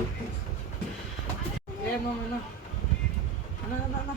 No, no, no. No, no, no.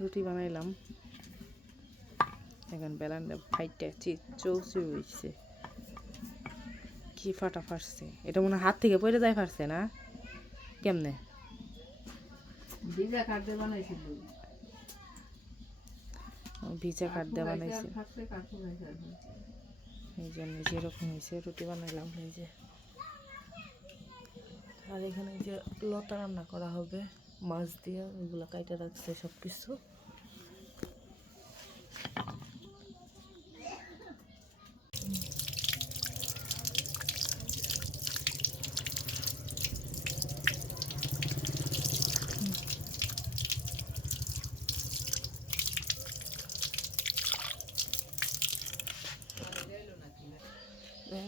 রুটি বানাইলাম এখন বেলানটা ফাইটটা চৌচুর হয়েছে কি ফাটা ফাটছে এটা মনে হাত থেকে পড়ে যায় ফাটছে না কেমনে ভিজা কাঠ দিয়ে বানাইছিল ভিজা কাঠ দিয়ে বানাইছে এই জন্য যেরকম হয়েছে রুটি বানাইলাম এই যে আর এখানে যে লতা রান্না করা হবে মাছ দিয়ে ওইগুলো কাইটা রাখছে সব কিছু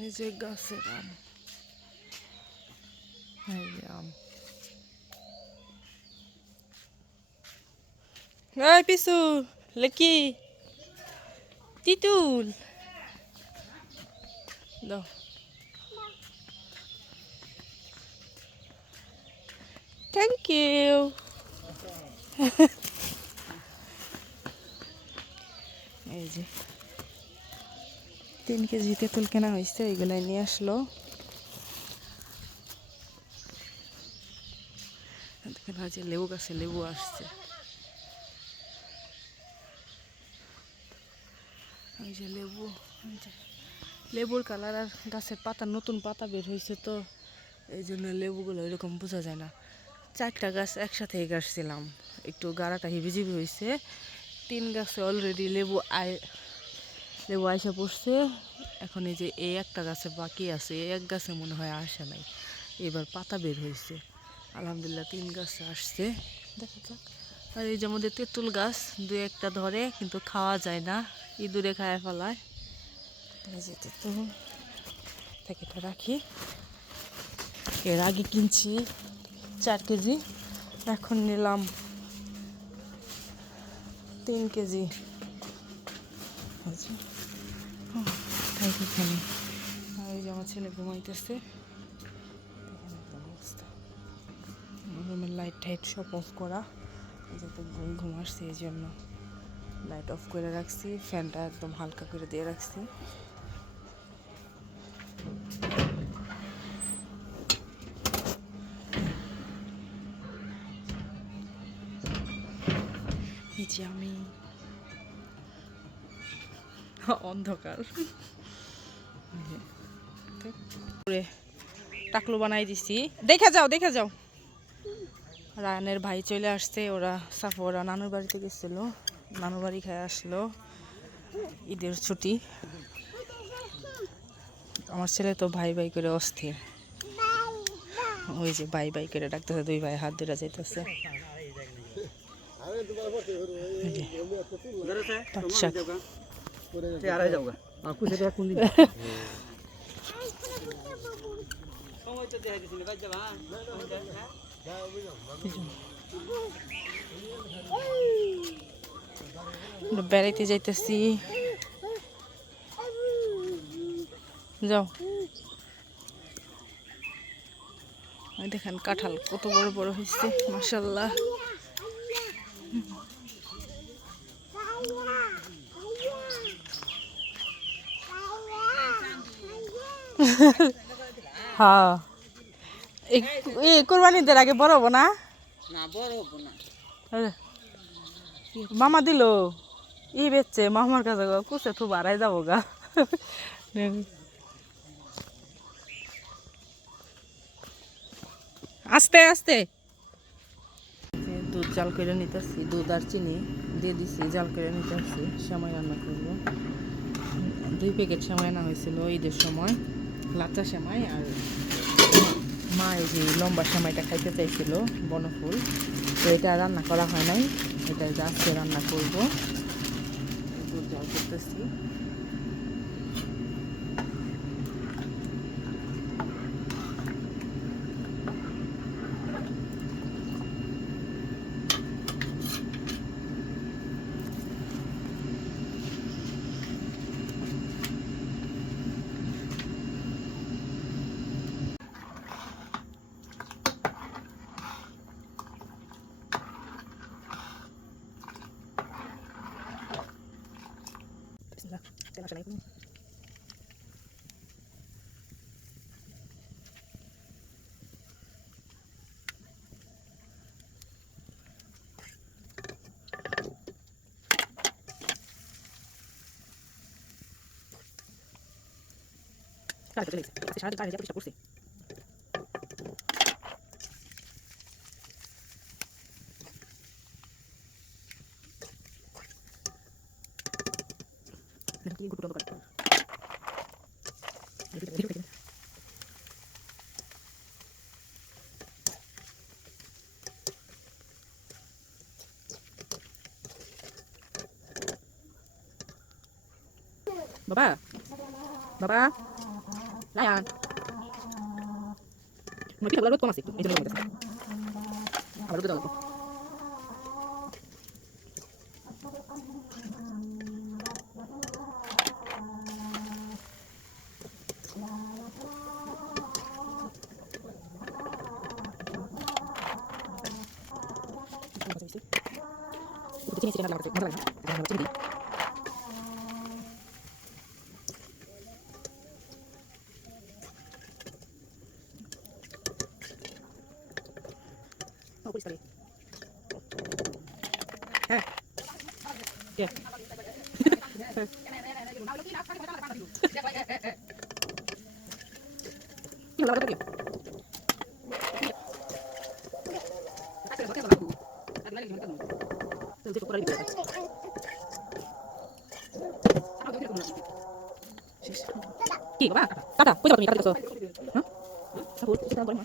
এই যে গাছের আম এই যে আম এই পিসু লেকি তিতুল দাও থ্যাংক ইউ এই যে 3 কেজি তেঁতুল কেনা হয়েছে এগুলাই নিয়ে আসলো দেখেন যে লেবু গাছে লেবু আসছে এই যে লেবু লেবুর কালার আর গাছের পাতা নতুন পাতা বের হয়েছে তো এই জন্য লেবুগুলো এরকম বোঝা যায় না 4টা গাছ একসাথে গাছছিলাম একটু গাড়াটা হিবিজিবি হয়েছে 3 গাছে অলরেডি লেবু আইসা পড়ছে এখন এই যে এই একটা গাছে বাকি আছে এই এক গাছে মনে হয় আসে নাই এবার পাতা বের হয়েছে আলহামদুলিল্লাহ 3 গাছে আসছে দেখা যাক আর এই যে আমাদের তেঁতুল গাছ 2-1টা ধরে কিন্তু খাওয়া যায় না ইঁদুরে খায় ফেলায় এই যে তেঁতুল প্যাকেটটা রাখি এর আগে কিনছি 4 কেজি এখন নিলাম 3 কেজি এখানে আর এই যে আমার ছেলে ঘুমাইতেছে রুমের লাইট টাইট সব অফ করা যাতে ঘুম আসছে এই জন্য লাইট অফ করে রাখছি ফ্যানটা একদম হালকা করে দিয়ে রাখছি এই যে আমি অন্ধকার টাকলু বানাই দিছি দেখা যাও রায়ানের ভাই চলে আসছে ওরা ওরা নানুর বাড়িতে গেছিল নানুর বাড়ি খেয়ে আসলো ঈদের ছুটি আমার ছেলে তো ভাই ভাই করে অস্থির ওই যে ভাই ভাই করে ডাকতেছে 2 ভাই হাত ধরে যাইতেছে আমরা বেড়াইতে যাইতেছি। যাও, দেখেন কাঁঠাল কত বড় বড় হয়েছে, মাশাআল্লাহ। হ্যাঁ, এই কোরবানিদের আগে বড় হবো না? না বড় হবো না। মামা দিল ই বেচছে, মামার কাছে কুসে তো বাড়াই যাবো গা। আস্তে আস্তে দুধ জাল করে নিতেছি, দুধ আর চিনি দিয়ে দিছি, জাল করে নিতেছি। সেমাই রান্না করবো। 2 প্যাকেট সেমাই আনা হয়েছিল ঈদের সময়, লাচ্চা সেমাই। আর মা এই যে লম্বা সেমাইটা খাইতে চাইছিল, বনফুল, তো এটা রান্না করা হয় নাই, এটা আজকে রান্না করবো। দুধ জাল করতেছি। সারাদিন বাইরে পরিষ্কার করছি। বাবা, বাবা, লায়ান, মই পিঠাগুলো রোদ কম আছে, এই জন্য কমতেছে। আবার রোদে দাও। চিনি চিনি লাগছে, মজা লাগে না? চিনি দিই। হ্যাঁ, কি ভালো লাগে? কি বাবা, টাটা, কই যাও তুমি? কাটা দিতেছো? হ্যাঁ? সাপুর, সেটা বলে না।